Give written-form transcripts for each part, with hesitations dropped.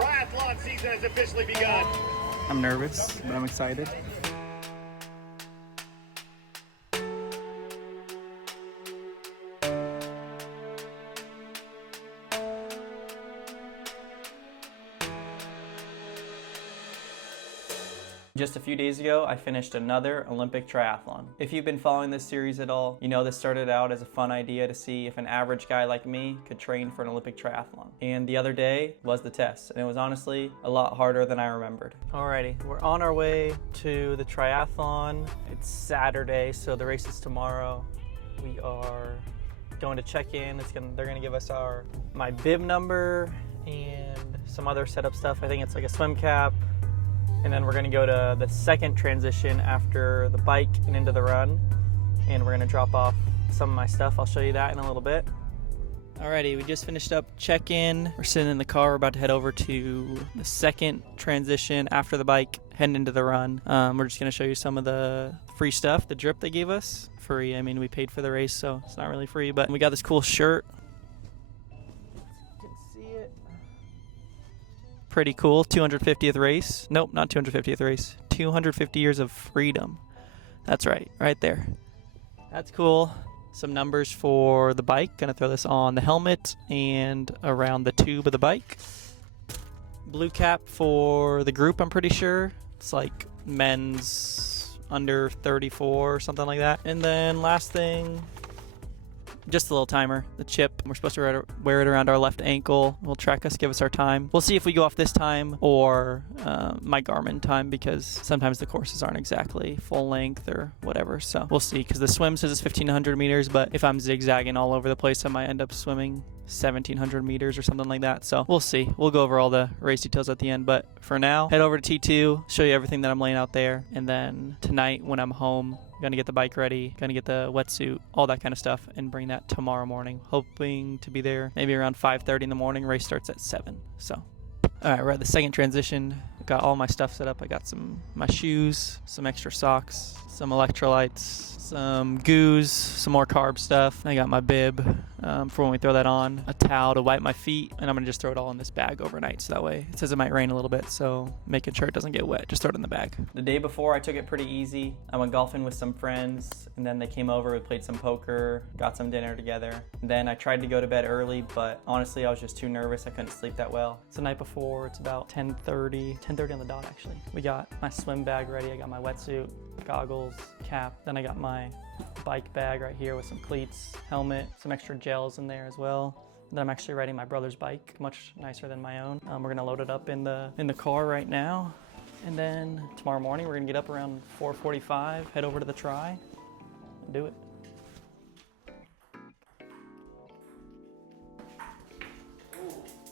triathlon season has officially begun. I'm nervous, but I'm excited. Just a few days ago, I finished another Olympic triathlon. If you've been following this series at all, you know this started out as a fun idea to see if an average guy like me could train for an Olympic triathlon. And the other day was the test, and it was honestly a lot harder than I remembered. Alrighty, we're on our way to the triathlon. It's Saturday, so the race is tomorrow. We are going to check in. They're gonna give us my bib number and some other setup stuff. I think it's like a swim cap. And then we're gonna go to the second transition after the bike and into the run. And we're gonna drop off some of my stuff. I'll show you that in a little bit. Alrighty, we just finished up check-in. We're sitting in the car. We're about to head over to the second transition after the bike, heading into the run. We're just gonna show you some of the free stuff, the drip they gave us. Free, I mean, we paid for the race, so it's not really free, but we got this cool shirt. Pretty cool. 250th race. Nope, not 250th race. 250 years of freedom. That's right there. That's cool. Some numbers for the bike. Gonna throw this on the helmet and around the tube of the bike. Blue cap for the group, I'm pretty sure. It's like men's under 34 or something like that. And then last thing, just a little timer, the chip. We're supposed to wear it around our left ankle. Will track us, give us our time. We'll see if we go off this time or my Garmin time, because sometimes the courses aren't exactly full length or whatever. So we'll see, because the swim says it's 1,500 meters, but if I'm zigzagging all over the place, I might end up swimming 1,700 meters or something like that. So we'll see. We'll go over all the race details at the end. But for now, head over to T2, show you everything that I'm laying out there. And then tonight when I'm home, gonna get the bike ready, gonna get the wetsuit, all that kind of stuff, and bring that tomorrow morning. Hoping to be there maybe around 5:30 in the morning. Race starts at 7. So, all right, we're at the second transition. Got all my stuff set up. I got my shoes, some extra socks, some electrolytes, some goos, some more carb stuff. I got my bib for when we throw that on, a towel to wipe my feet, and I'm gonna just throw it all in this bag overnight, so that way it says it might rain a little bit, so making sure it doesn't get wet, just throw it in the bag. The day before, I took it pretty easy. I went golfing with some friends, and then they came over, we played some poker, got some dinner together. Then I tried to go to bed early, but honestly I was just too nervous. I couldn't sleep that well. It's the night before. It's about 10:30 on the dot actually. We got my swim bag ready. I got my wetsuit, goggles, cap. Then I got my bike bag right here with some cleats, helmet, some extra gels in there as well. And then I'm actually riding my brother's bike, much nicer than my own. We're gonna load it up in the car right now. And then tomorrow morning we're gonna get up around 4:45, head over to the Tri, and do it.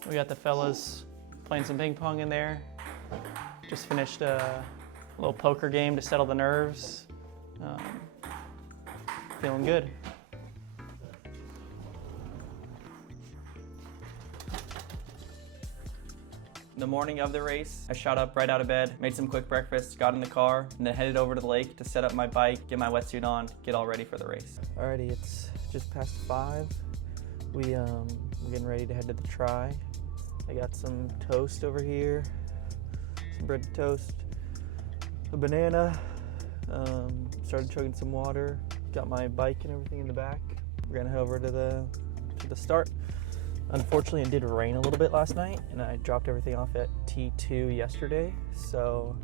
We got the fellas playing some ping pong in there. Just finished a little poker game to settle the nerves. Feeling good. The morning of the race, I shot up right out of bed, made some quick breakfast, got in the car, and then headed over to the lake to set up my bike, get my wetsuit on, get all ready for the race. Alrighty, it's just past 5. We're getting ready to head to the Tri. I got some toast over here, some bread and toast, a banana, started chugging some water, got my bike and everything in the back. We're gonna head over to the start. Unfortunately, it did rain a little bit last night, and I dropped everything off at T2 yesterday, so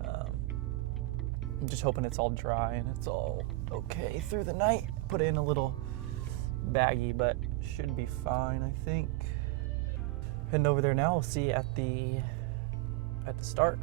I'm just hoping it's all dry and it's all okay through the night. Put it in a little baggie, but should be fine, I think. Heading over there now. We'll see you at the start.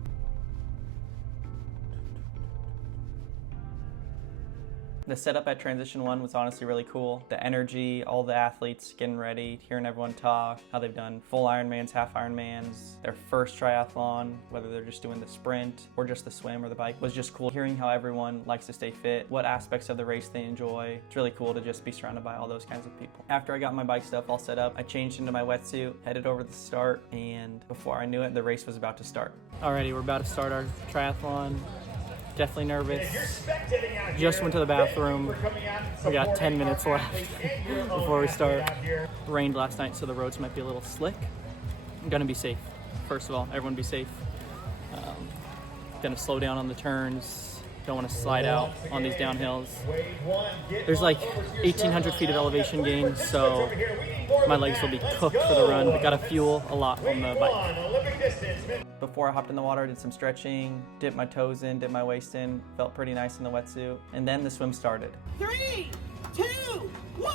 The setup at Transition 1 was honestly really cool. The energy, all the athletes getting ready, hearing everyone talk, how they've done full Ironmans, half Ironmans, their first triathlon, whether they're just doing the sprint or just the swim or the bike, was just cool. Hearing how everyone likes to stay fit, what aspects of the race they enjoy. It's really cool to just be surrounded by all those kinds of people. After I got my bike stuff all set up, I changed into my wetsuit, headed over to the start, and before I knew it, the race was about to start. Alrighty, we're about to start our triathlon. Definitely nervous. Just went to the bathroom. We got 10 minutes left before we start. Rained last night, so the roads might be a little slick. I'm gonna be safe. first of all, everyone be safe. Gonna slow down on the turns. Don't want to slide out on these downhills. There's like 1,800 feet of elevation gain, so my legs will be cooked for the run, but gotta fuel a lot on the bike. Before I hopped in the water, I did some stretching, dipped my toes in, dipped my waist in, felt pretty nice in the wetsuit, and then the swim started. 3, 2, 1!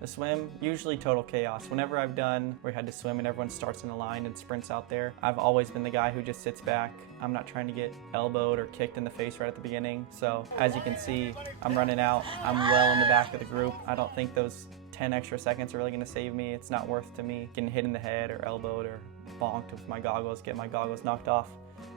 The swim, usually total chaos. Whenever I've done where I had to swim and everyone starts in a line and sprints out there, I've always been the guy who just sits back. I'm not trying to get elbowed or kicked in the face right at the beginning. So as you can see, I'm running out. I'm well in the back of the group. I don't think those 10 extra seconds are really gonna save me. It's not worth to me getting hit in the head or elbowed or bonked with my goggles, get my goggles knocked off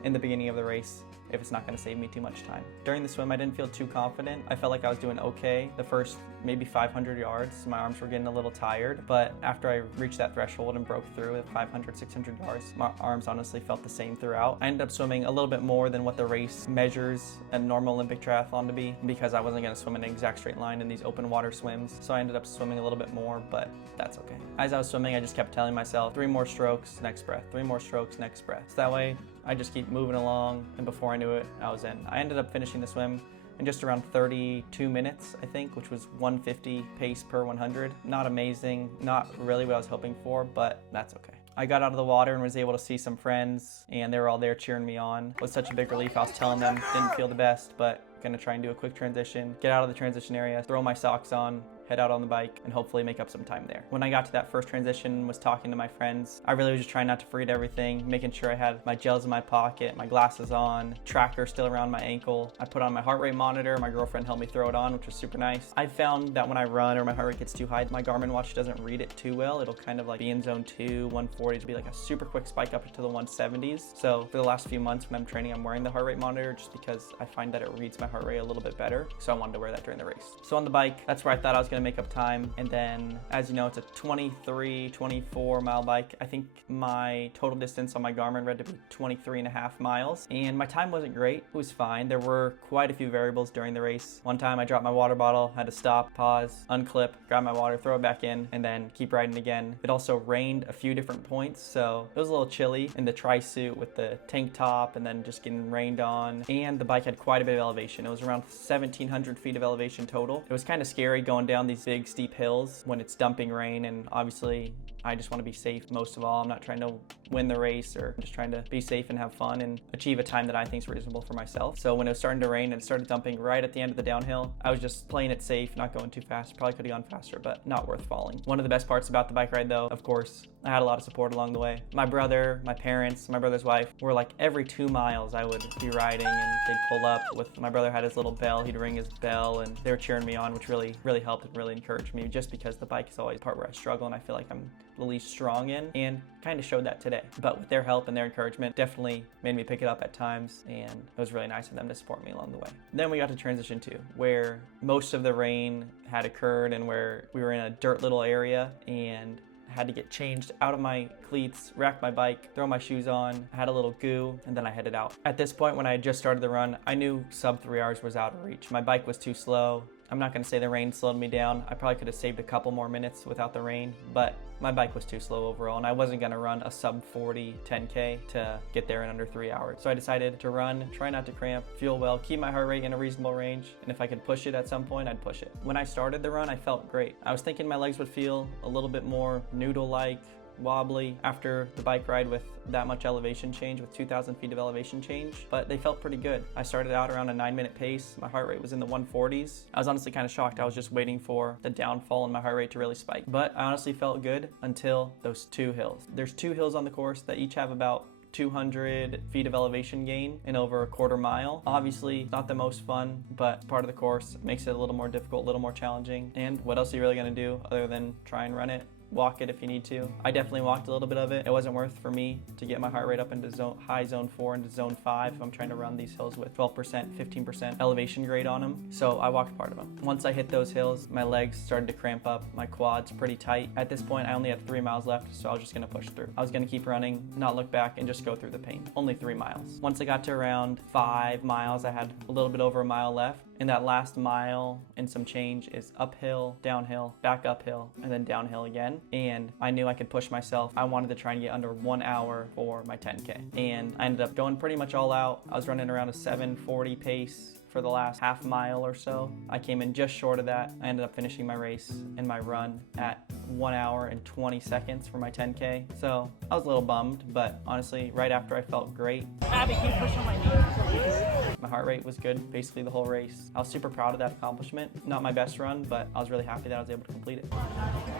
in the beginning of the race if it's not going to save me too much time. During the swim, I didn't feel too confident. I felt like I was doing okay the first maybe 500 yards. My arms were getting a little tired, but after I reached that threshold and broke through at 500, 600 yards, my arms honestly felt the same throughout. I ended up swimming a little bit more than what the race measures a normal Olympic triathlon to be because I wasn't going to swim in an exact straight line in these open water swims. So I ended up swimming a little bit more, but that's okay. As I was swimming, I just kept telling myself, 3 more strokes, next breath, 3 more strokes, next breath. So that way, I just keep moving along, and before I knew it, I was in. I ended up finishing the swim in just around 32 minutes, I think, which was 150 pace per 100. Not amazing, not really what I was hoping for, but that's okay. I got out of the water and was able to see some friends, and they were all there cheering me on. It was such a big relief. I was telling them, didn't feel the best, but gonna try and do a quick transition, get out of the transition area, throw my socks on, head out on the bike, and hopefully make up some time there. When I got to that first transition, was talking to my friends, I really was just trying not to forget everything, making sure I had my gels in my pocket, my glasses on, tracker still around my ankle. I put on my heart rate monitor, my girlfriend helped me throw it on, which was super nice. I found that when I run or my heart rate gets too high, my Garmin watch doesn't read it too well. It'll kind of like be in zone 2, 140 to be like a super quick spike up into the 170s. So for the last few months when I'm training, I'm wearing the heart rate monitor just because I find that it reads my heart rate a little bit better. So I wanted to wear that during the race. So on the bike, that's where I thought I was gonna make up time. And then, as you know, it's a 23, 24 mile bike. I think my total distance on my Garmin read to be 23 and a half miles. And my time wasn't great. It was fine. There were quite a few variables during the race. One time I dropped my water bottle, had to stop, pause, unclip, grab my water, throw it back in, and then keep riding again. It also rained a few different points, so it was a little chilly in the tri-suit with the tank top and then just getting rained on. And the bike had quite a bit of elevation. It was around 1,700 feet of elevation total. It was kind of scary going down these big steep hills when it's dumping rain, and obviously I just want to be safe most of all. I'm not trying to win the race, or I'm just trying to be safe and have fun and achieve a time that I think is reasonable for myself. So when it was starting to rain and it started dumping right at the end of the downhill, I was just playing it safe, not going too fast. Probably could have gone faster, but not worth falling. One of the best parts about the bike ride though, of course, I had a lot of support along the way. My brother, my parents, my brother's wife were like every 2 miles I would be riding and they'd pull up with, my brother had his little bell, he'd ring his bell, and they were cheering me on, which really helped and really encouraged me, just because the bike is always the part where I struggle and I feel like I'm the least strong in, and kind of showed that today. But with their help and their encouragement, definitely made me pick it up at times, and it was really nice of them to support me along the way. Then we got to transition 2, where most of the rain had occurred and where we were in a dirt little area and had to get changed out of my cleats, rack my bike, throw my shoes on, I had a little goo, and then I headed out. At this point, when I had just started the run, I knew sub 3 hours was out of reach. My bike was too slow. I'm not gonna say the rain slowed me down. I probably could have saved a couple more minutes without the rain, but my bike was too slow overall, and I wasn't gonna run a sub 40 10K to get there in under 3 hours. So I decided to run, try not to cramp, fuel well, keep my heart rate in a reasonable range, and if I could push it at some point, I'd push it. When I started the run, I felt great. I was thinking my legs would feel a little bit more noodle-like, wobbly after the bike ride with that much elevation change, with 2,000 feet of elevation change, but they felt pretty good. I started out around a 9-minute pace. My heart rate was in the 140s. I was honestly kind of shocked. I was just waiting for the downfall in my heart rate to really spike, but I honestly felt good until those 2 hills. There's 2 hills on the course that each have about 200 feet of elevation gain in over a quarter mile. Obviously not the most fun, but part of the course. Makes it a little more difficult, a little more challenging. And what else are you really gonna do other than try and run it? Walk it if you need to. I definitely walked a little bit of it. It wasn't worth for me to get my heart rate up into high zone 4 into zone 5 if I'm trying to run these hills with 12%, 15% elevation grade on them. So I walked part of them. Once I hit those hills, my legs started to cramp up, my quads pretty tight. At this point, I only had 3 miles left, so I was just gonna push through. I was gonna keep running, not look back, and just go through the pain. Only 3 miles. Once I got to around 5 miles, I had a little bit over a mile left. And that last mile and some change is uphill, downhill, back uphill, and then downhill again. And I knew I could push myself. I wanted to try and get under 1 hour for my 10K. And I ended up going pretty much all out. I was running around a 7:40 pace for the last half mile or so. I came in just short of that. I ended up finishing my race and my run at 1 hour and 20 seconds for my 10K. So I was a little bummed, but honestly, right after I felt great. Abby, keep pushing my knees. My heart rate was good basically the whole race. I was super proud of that accomplishment. Not my best run, but I was really happy that I was able to complete it.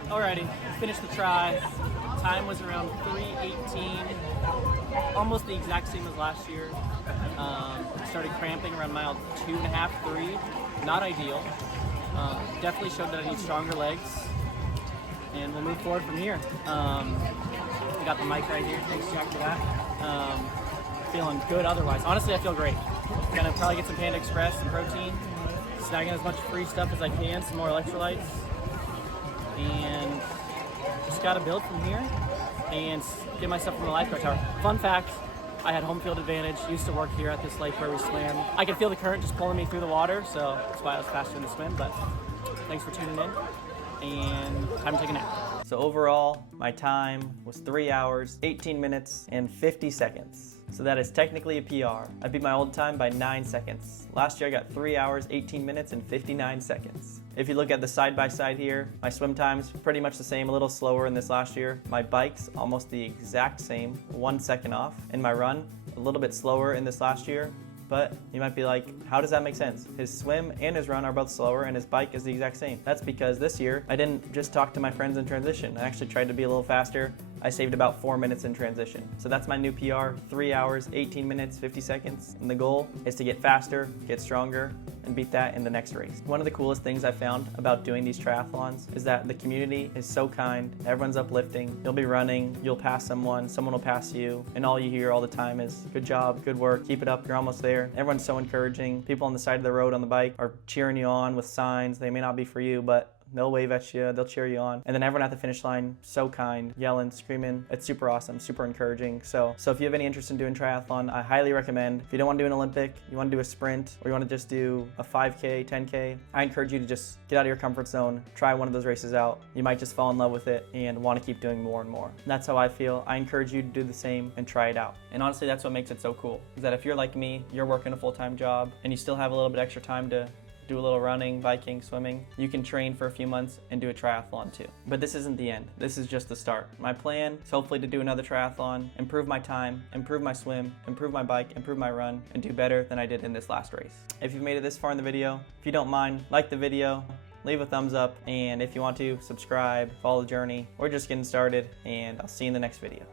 Alrighty, finished the try. Time was around 3:18, almost the exact same as last year. Started cramping around mile 2.5, 3. Not ideal. Definitely showed that I need stronger legs, and we'll move forward from here. We got the mic right here. Thanks, Jack, for that. Feeling good otherwise. Honestly, I feel great. Gonna probably get some Panda Express, some protein, snagging as much free stuff as I can, some more electrolytes, and just gotta build from here and get myself from the lifeguard tower. Fun fact, I had home field advantage, used to work here at this lake where we swam. I could feel the current just pulling me through the water, so that's why I was faster in the swim, but thanks for tuning in, and time to take a nap. So overall, my time was 3 hours, 18 minutes, and 50 seconds. So that is technically a PR. I beat my old time by 9 seconds. Last year I got 3 hours, 18 minutes, and 59 seconds. If you look at the side-by-side here, my swim time's pretty much the same, a little slower in this last year. My bike's almost the exact same, 1 second off. And my run, a little bit slower in this last year. But you might be like, how does that make sense? His swim and his run are both slower and his bike is the exact same. That's because this year, I didn't just talk to my friends in transition. I actually tried to be a little faster. I saved about 4 minutes in transition. So that's my new PR, 3 hours, 18 minutes, 50 seconds. And the goal is to get faster, get stronger, and beat that in the next race. One of the coolest things I found about doing these triathlons is that the community is so kind. Everyone's uplifting. You'll be running, you'll pass someone will pass you, and all you hear all the time is, good job, good work, keep it up, you're almost there. Everyone's so encouraging. People on the side of the road on the bike are cheering you on with signs. They may not be for you, but they'll wave at you, they'll cheer you on. And then everyone at the finish line, so kind, yelling, screaming. It's super awesome, super encouraging. So if you have any interest in doing triathlon, I highly recommend. If you don't want to do an Olympic, you want to do a sprint, or you want to just do a 5K, 10K, I encourage you to just get out of your comfort zone, try one of those races out. You might just fall in love with it and want to keep doing more and more. And that's how I feel. I encourage you to do the same and try it out. And honestly, that's what makes it so cool, is that if you're like me, you're working a full-time job, and you still have a little bit extra time to do a little running, biking, swimming, you can train for a few months and do a triathlon too. But this isn't the end. This is just the start. My plan is hopefully to do another triathlon, improve my time, improve my swim, improve my bike, improve my run, and do better than I did in this last race. If you've made it this far in the video, if you don't mind, like the video, leave a thumbs up, and if you want to, subscribe, follow the journey. We're just getting started, and I'll see you in the next video.